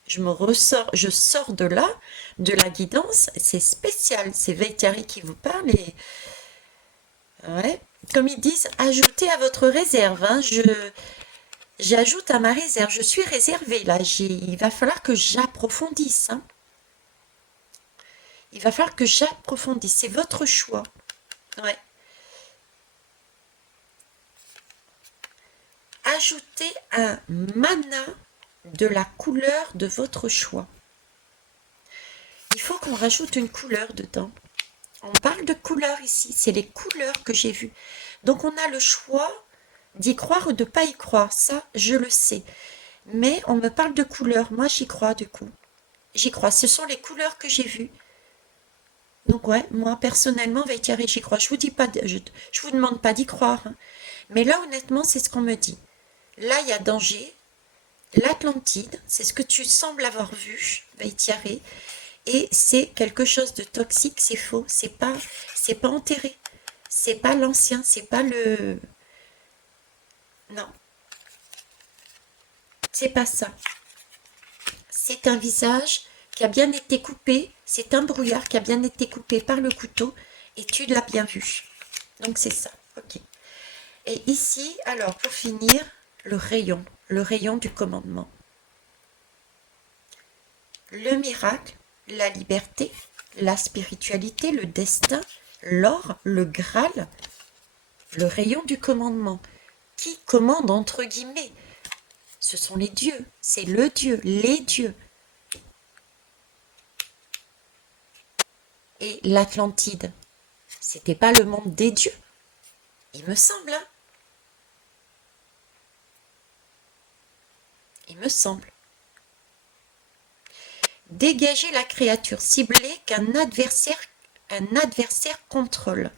Je sors de là, de la guidance, c'est spécial, c'est Veitari qui vous parle et ouais, comme ils disent, ajoutez à votre réserve, hein, J'ajoute à ma réserve. Je suis réservée là. Il va falloir que j'approfondisse, hein. Il va falloir que j'approfondisse. C'est votre choix. Ouais. Ajoutez un mana de la couleur de votre choix. Il faut qu'on rajoute une couleur dedans. On parle de couleurs ici. C'est les couleurs que j'ai vues. Donc on a le choix d'y croire ou de ne pas y croire. Ça, je le sais. Mais on me parle de couleurs. Moi, j'y crois du coup. J'y crois. Ce sont les couleurs que j'ai vues. Donc ouais, moi personnellement, Vaitiari, j'y crois. Je vous dis pas, je vous demande pas d'y croire, hein. Mais là, honnêtement, c'est ce qu'on me dit. Là, il y a danger. L'Atlantide, c'est ce que tu sembles avoir vu, Vaitiari, et c'est quelque chose de toxique. C'est faux. C'est pas enterré. C'est pas l'ancien. C'est pas le. Non, c'est pas ça. C'est un visage qui a bien été coupé, c'est un brouillard qui a bien été coupé par le couteau et tu l'as bien vu. Donc c'est ça, ok. Et ici, alors pour finir, le rayon du commandement. Le miracle, la liberté, la spiritualité, le destin, l'or, le Graal, le rayon du commandement. Qui commande entre guillemets? Ce sont les dieux, c'est le dieu, les dieux. Et l'Atlantide, c'était pas le monde des dieux, il me semble, hein. Il me semble. Dégager la créature ciblée un adversaire contrôle.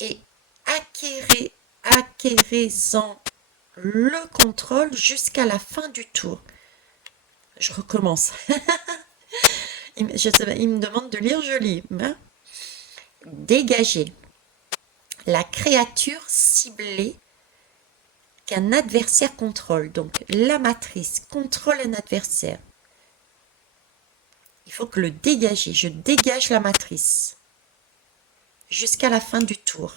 Et acquérez-en le contrôle jusqu'à la fin du tour. Je recommence. Il me demande de lire, je lis, hein. Dégager la créature ciblée qu'un adversaire contrôle. Donc la matrice contrôle un adversaire. Il faut que le dégager. Je dégage la matrice jusqu'à la fin du tour.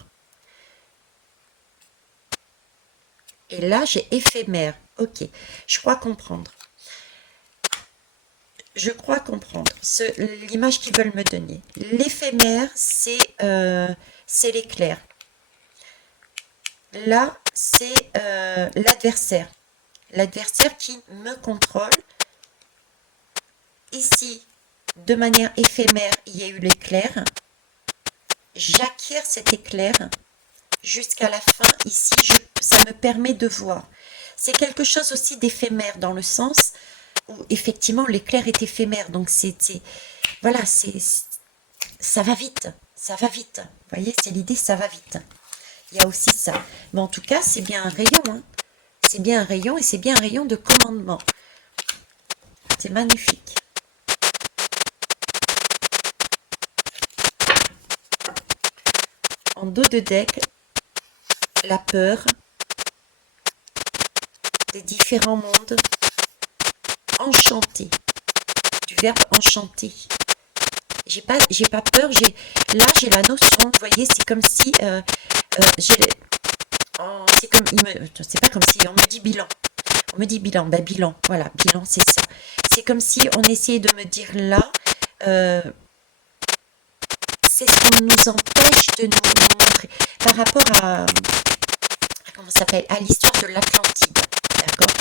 Et là, j'ai éphémère. Ok, je crois comprendre. Je crois comprendre l'image qu'ils veulent me donner. L'éphémère, c'est l'éclair. Là, c'est l'adversaire. L'adversaire qui me contrôle. Ici, de manière éphémère, il y a eu l'éclair. J'acquiers cet éclair jusqu'à la fin. Ici, ça me permet de voir. C'est quelque chose aussi d'éphémère dans le sens où effectivement l'éclair est éphémère. Donc voilà, ça va vite. Ça va vite. Vous voyez, c'est l'idée, ça va vite. Il y a aussi ça. Mais en tout cas, c'est bien un rayon, hein. C'est bien un rayon et c'est bien un rayon de commandement. C'est magnifique. En dos de deck, la peur des différents mondes, enchanté, du verbe enchanter. J'ai pas peur, là j'ai la notion, vous voyez, c'est comme si c'est comme c'est pas comme si on me dit bilan. On me dit bilan, ben bilan, voilà, bilan c'est ça. C'est comme si on essayait de me dire là, c'est ce qu'on nous empêche de nous montrer par rapport à comment ça s'appelle, à l'histoire de l'Atlantide, d'accord.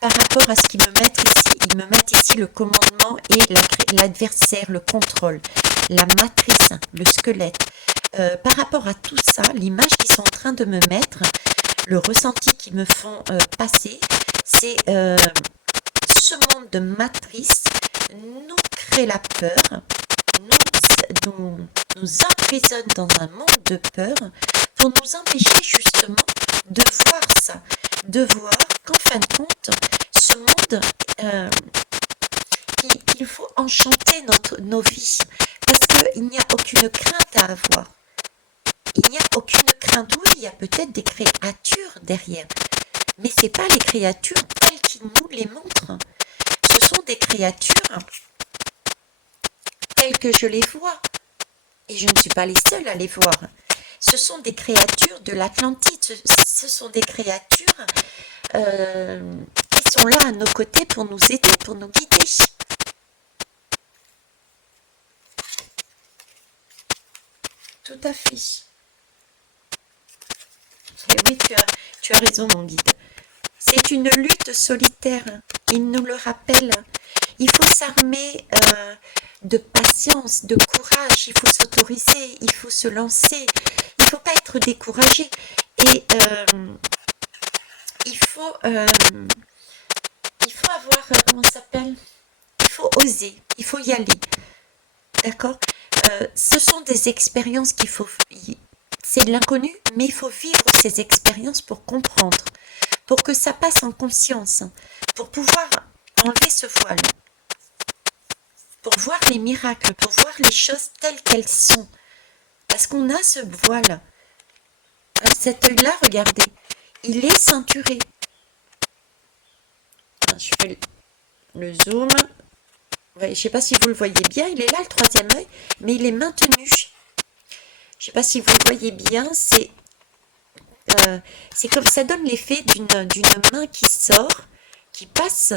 Par rapport à ce qu'ils me mettent ici, ils me mettent ici le commandement et l'adversaire, le contrôle, la matrice, le squelette. Par rapport à tout ça, l'image qu'ils sont en train de me mettre, le ressenti qu'ils me font passer, c'est ce monde de matrice nous crée la peur, nous emprisonne dans un monde de peur pour nous empêcher justement de voir ça, de voir qu'en fin de compte, ce monde, qu'il faut enchanter nos vies, parce qu'il n'y a aucune crainte à avoir. Il n'y a aucune crainte. Oui, il y a peut-être des créatures derrière, mais ce n'est pas les créatures telles qu'ils nous les montrent. Ce sont des créatures telles que je les vois. Et je ne suis pas les seuls à les voir. Ce sont des créatures de l'Atlantide, ce sont des créatures qui sont là à nos côtés pour nous aider, pour nous guider. Tout à fait. Et oui, tu as raison, mon guide. C'est une lutte solitaire. Il nous le rappelle. Il faut s'armer de patience, de courage. Il faut s'autoriser, il faut se lancer. Il ne faut pas être découragé. Et il faut avoir, comment ça s'appelle? Il faut oser, il faut y aller. D'accord? Ce sont des expériences qu'il faut... C'est de l'inconnu, mais il faut vivre ces expériences pour comprendre, pour que ça passe en conscience, pour pouvoir enlever ce voile, pour voir les miracles, pour voir les choses telles qu'elles sont. Parce qu'on a ce voile. Cet œil-là, regardez, il est ceinturé. Je fais le zoom. Ouais, je ne sais pas si vous le voyez bien, il est là le troisième œil, mais il est maintenu. Je ne sais pas si vous le voyez bien, c'est comme ça donne l'effet d'une main qui sort, qui passe,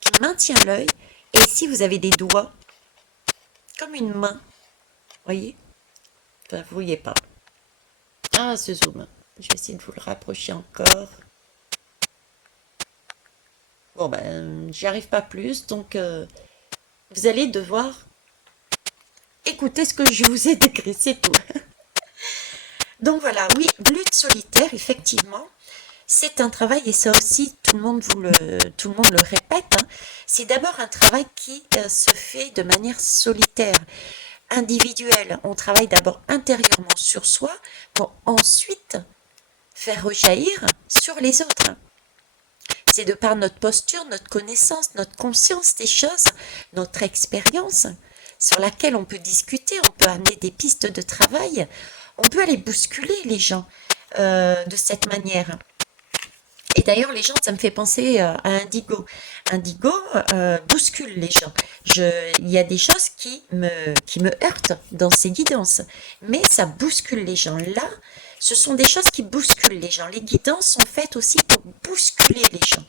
qui maintient l'œil, et ici vous avez des doigts, comme une main, voyez? Enfin, vous voyez pas. Ah, ce zoom, je vais essayer de vous le rapprocher encore. Bon ben, j'y arrive pas plus, donc vous allez devoir écouter ce que je vous ai décrit, c'est tout. Donc voilà, oui, lutte solitaire, effectivement, c'est un travail, et ça aussi, tout le monde le répète, hein, c'est d'abord un travail qui se fait de manière solitaire, individuelle. On travaille d'abord intérieurement sur soi pour ensuite faire rejaillir sur les autres. C'est de par notre posture, notre connaissance, notre conscience des choses, notre expérience, sur laquelle on peut discuter, on peut amener des pistes de travail, on peut aller bousculer les gens de cette manière. Et d'ailleurs, les gens, ça me fait penser à Indigo. Indigo bouscule les gens. Il y a des choses qui me heurtent dans ces guidances, mais ça bouscule les gens. Là, ce sont des choses qui bousculent les gens. Les guidances sont faites aussi pour bousculer les gens.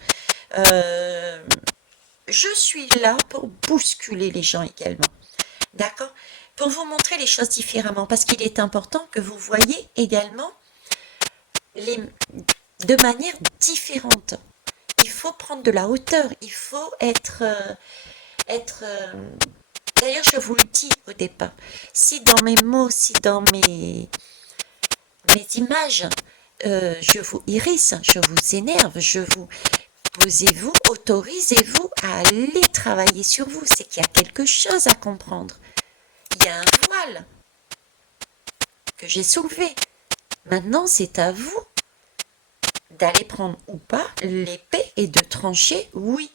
Je suis là pour bousculer les gens également. D'accord? Pour vous montrer les choses différemment, parce qu'il est important que vous voyez également de manière différente. Il faut prendre de la hauteur, il faut être... D'ailleurs, je vous le dis au départ, si dans mes mots, si dans mes images, je vous hérisse, je vous énerve, posez-vous, autorisez-vous à aller travailler sur vous. C'est qu'il y a quelque chose à comprendre. Il y a un voile que j'ai soulevé. Maintenant, c'est à vous d'aller prendre ou pas l'épée et de trancher. Oui,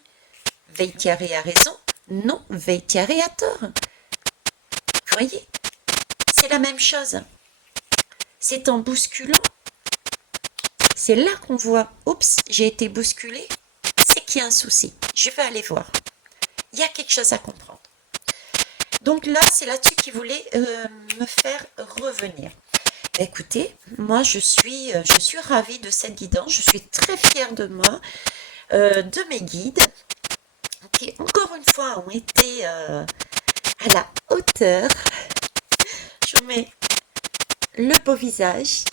Veitiaré a raison. Non, Veitiaré a tort. Vous voyez, c'est la même chose. C'est en bousculant. C'est là qu'on voit, oups, j'ai été bousculé. C'est qu'il y a un souci. Je vais aller voir. Il y a quelque chose à comprendre. Donc là, c'est là-dessus qu'il voulait me faire revenir. Écoutez, moi je suis ravie de cette guidance, je suis très fière de moi, de mes guides, qui encore une fois ont été à la hauteur. Je vous mets le beau visage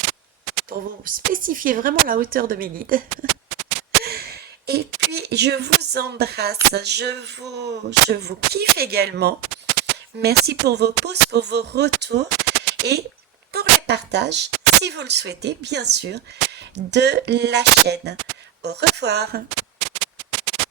pour vous spécifier vraiment la hauteur de mes guides. Et puis je vous embrasse, je vous kiffe également. Merci pour vos pouces, pour vos retours et pour les partages, si vous le souhaitez, bien sûr, de la chaîne. Au revoir.